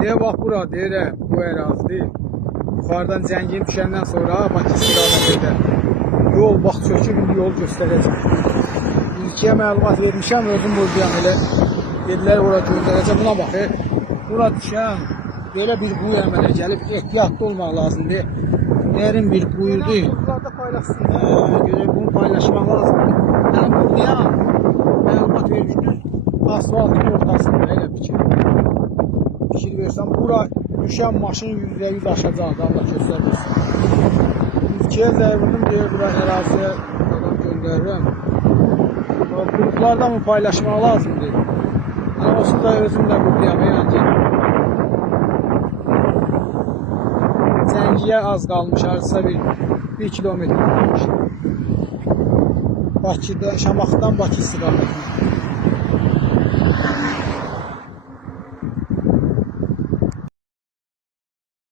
Deyə bax bura deyirəm, bu ərazidir. Yuxarıdan Cəngin düşəndən sonra Bakı istiqamətində yol bax çökür, yol göstərəcəm. İlkiyə məlumat vermişəm, özüm buradayam elə. Dedilər ora göndərəcəm, buna bax. Bura düşən belə bir quyu əmələ gəlib, ehtiyatlı olmaq lazımdır. Dərin bir quyudur. Bunu paylaşmaq lazımdır. Mən buradayam, məlumat vermişdir. Asfaltın ortasında elə bir şey. Fikir versən, bura düşən maşın %100 aşacaq, Allah göstərməsin. İlkiyə zəvurdım, deyir, bura əraziyə adam göndərirəm. Qruplardan mı paylaşmaq lazımdır? Mən olsun da özümlə buradayam, yəni. Cəngiyə az qalmış, arısa bir kilometr qalmış. Bakıda, Şamaxıdan Bakı istiqamətində.